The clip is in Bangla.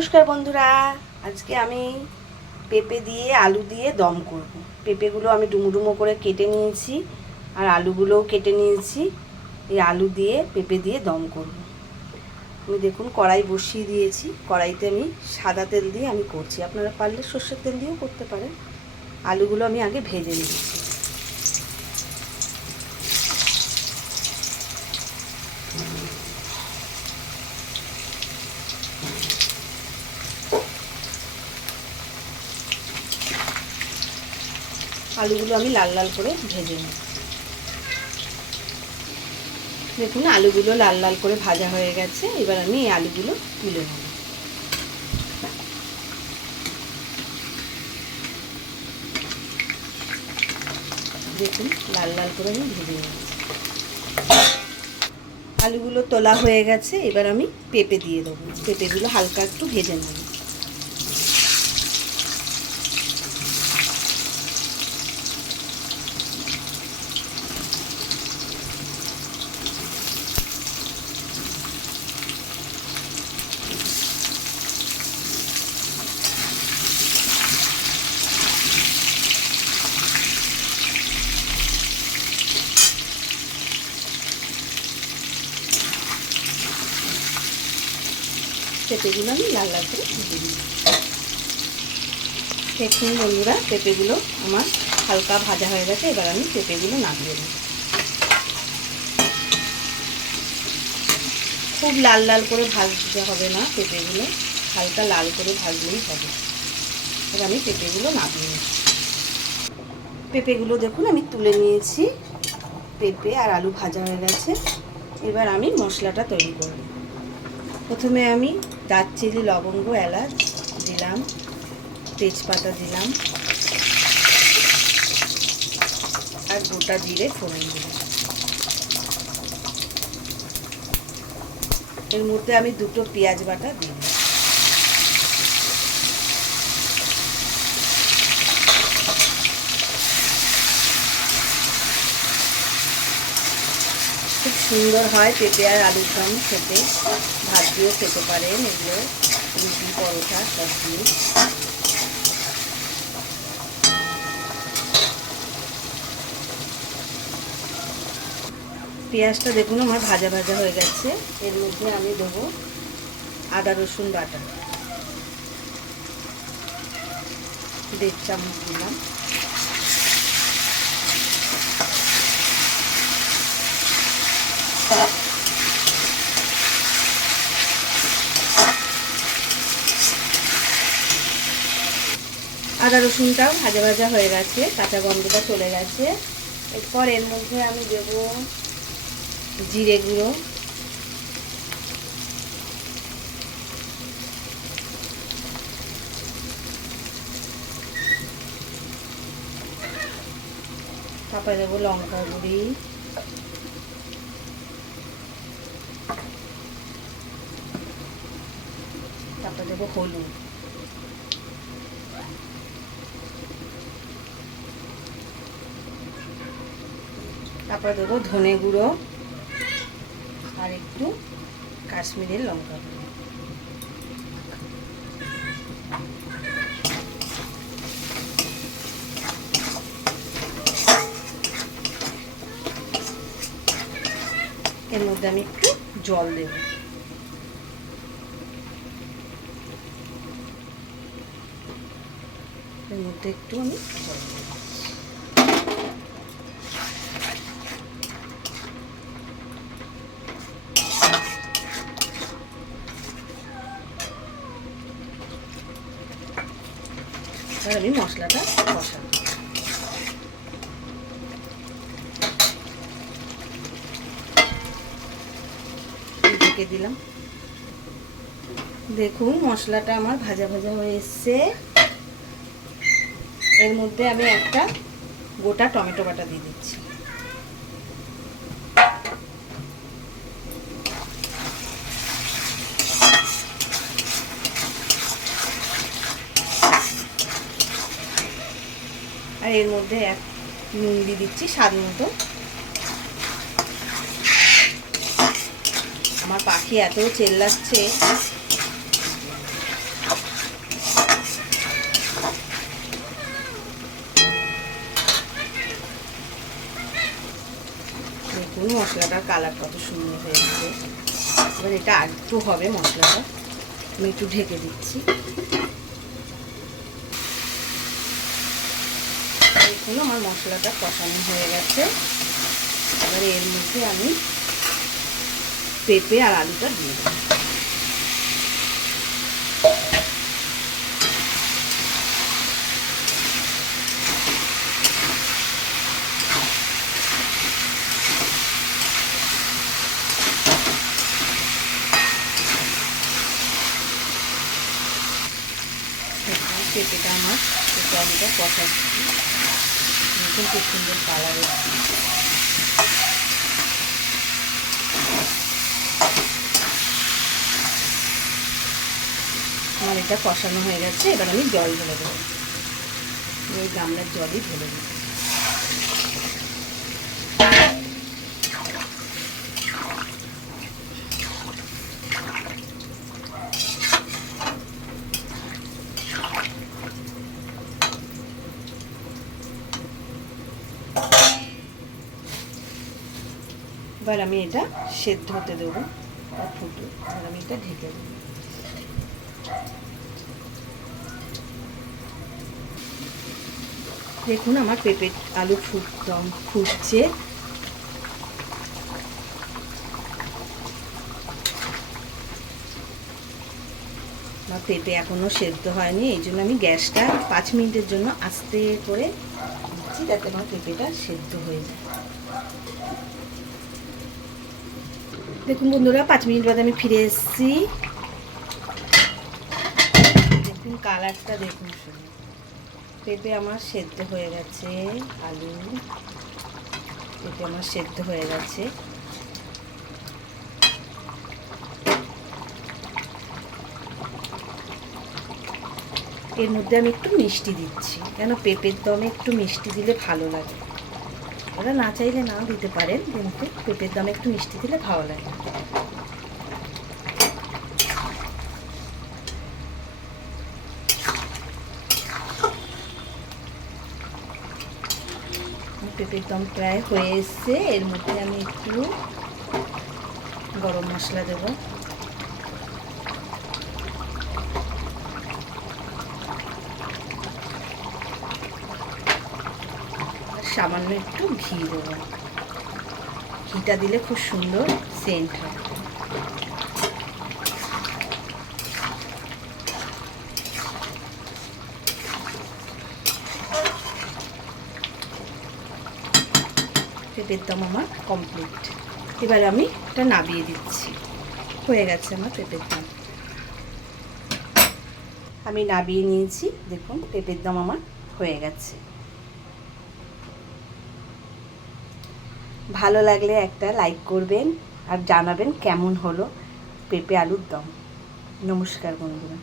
নমস্কার বন্ধুরা, আজকে আমি পেঁপে দিয়ে আলু দিয়ে দম করব। পেঁপেগুলো আমি ডুমো ডুমো করে কেটে নিয়েছি আর আলুগুলোও কেটে নিয়েছি। এই আলু দিয়ে পেঁপে দিয়ে দম করব। আমি দেখুন কড়াই বসিয়ে দিয়েছি। কড়াইতে আমি সাদা তেল দিয়ে আমি করছি, আপনারা পারলে সর্ষের তেল দিয়েও করতে পারেন। আলুগুলো আমি আগে ভেজে নিয়েছি। আলুগুলো আমি লাল লাল করে ভেজে নিই। দেখুন আলুগুলো লাল লাল করে ভাজা হয়ে গেছে। এবার আমি এই আলুগুলো তুলে নেব। দেখুন লাল লাল করে আমি ভেজে নিয়েছি। আলুগুলো তোলা হয়ে গেছে। এবার আমি পেঁপে দিয়ে দেবো। পেঁপেগুলো হালকা একটু ভেজে নেব। পেঁপেগুলো আমি লাল লাল করে ভেজে নিই। দেখুন বন্ধুরা, পেঁপেগুলো আমার হালকা ভাজা হয়ে গেছে। এবার আমি পেঁপেগুলো নামিয়ে নেব। খুব লাল লাল করে ভাজতে হবে না, পেঁপেগুলো হালকা লাল করে ভাজলেই হবে। এবার আমি পেঁপেগুলো নামিয়ে নিই। পেঁপেগুলো দেখুন আমি তুলে নিয়েছি। পেঁপে আর আলু ভাজা হয়ে গেছে। এবার আমি মশলাটা তৈরি করব। প্রথমে আমি দারচিনি, লবঙ্গ, এলাচ দিলাম, তেজপাতা দিলাম আর গোটা জিরে ফোড়ন দিলাম। এর মধ্যে আমি দুটো পেঁয়াজ বাটা দিই। খুব সুন্দর হয় পেঁপে আর আলুর দম খেতে। ভাত দিয়েও খেতে পারেন, এগুলো রুটি, পরোটা সব দিয়ে। পেঁয়াজটা দেখুন আমার ভাজা ভাজা হয়ে গেছে। এর মধ্যে আমি দেবো আদা রসুন বাটা 1.5 চামচ দিলাম। আদা রসুনটাও ভাজা ভাজা হয়ে গেছে, কাঁচা গন্ধটা চলে গেছে। এরপর এর মধ্যে আমি দেব জিরে গুঁড়ো, তারপরে দেবো লঙ্কা গুঁড়ি, তারপরে দেবো হলুদ, তারপরে দেবো ধনে গুঁড়ো আর একটু কাশ্মীরের লঙ্কা গুঁড়ো। এর মধ্যে আমি একটু জল দেব। এর মধ্যে একটু আমি জল দেব। এবার আমি মশলাটা কষাবো। ঢেকে দিলাম। দেখুন মশলাটা আমার ভাজা ভাজা হয়ে এসছে। এর মধ্যে আমি একটা গোটা টমেটো বাটা দিয়ে দিচ্ছি। আর এর মধ্যে নুন দিয়ে দিচ্ছি স্বাদ মতো। আমার পাখি এত চেল্লাচ্ছে, মশলাটার কালার কত সুন্দর হয়েছে। এবার এটা আর একটু হবে মশলাটা, আমি একটু ঢেকে দিচ্ছি। দেখুন আমার মশলাটা কষানো হয়ে গেছে। এবার এর মধ্যে আমি পেঁপে আর আলুটা দিয়ে দেবো। পেঁপেটা আমার পেঁপে আলুটা কষাচ্ছি, নতুন খুব সুন্দর কালার এসেছে। আমার এটা কষানো হয়ে গেছে। এবার আমি জল ঢেলে দেবো, ওই গামলার জলই ঢেলে দেবো। এবার আমি এটা সেদ্ধ হতে দেবো বা ফুটে। এবার আমি এটা ঢেকে দেবো। দেখুন আমার পেঁপে আলু ফুটছে। আমার পেঁপে এখনও সেদ্ধ হয়নি, এই জন্য আমি গ্যাসটা 5 মিনিটের জন্য আস্তে করে দিচ্ছি, যাতে আমার পেঁপেটা সেদ্ধ হয়ে যায়। দেখুন বন্ধুরা, 5 মিনিট বাদে আমি ফিরে এসেছি। দেখুন কালারটা দেখুন শুধু। পেঁপে আমার সেদ্ধ হয়ে গেছে, আলু পেঁপে আমার সেদ্ধ হয়ে গেছে। এর মধ্যে আমি একটু মিষ্টি দিচ্ছি, কেন পেঁপের দমে একটু মিষ্টি দিলে ভালো লাগে। ওরা না চাইলে নাও দিতে পারেন, কিন্তু পেঁপের দমে একটু মিষ্টি দিলে ভালো লাগে। পেঁপের দম প্রায় হয়ে এসছে। এর মধ্যে আমি একটু গরম মশলা দেব, আর সামান্য একটু ঘি দেবো। ঘিটা দিলে খুব সুন্দর সেন্ট হয়। পেঁপের দম আমার কমপ্লিট। এবার আমি এটা নামিয়ে দিচ্ছি। হয়ে গেছে আমার পেঁপের দম, আমি নামিয়ে নিয়েছি। দেখুন পেঁপের দম আমার হয়ে গেছে। ভালো লাগলে একটা লাইক করবেন আর জানাবেন কেমন হলো পেঁপে আলুর দম। নমস্কার বন্ধুরা।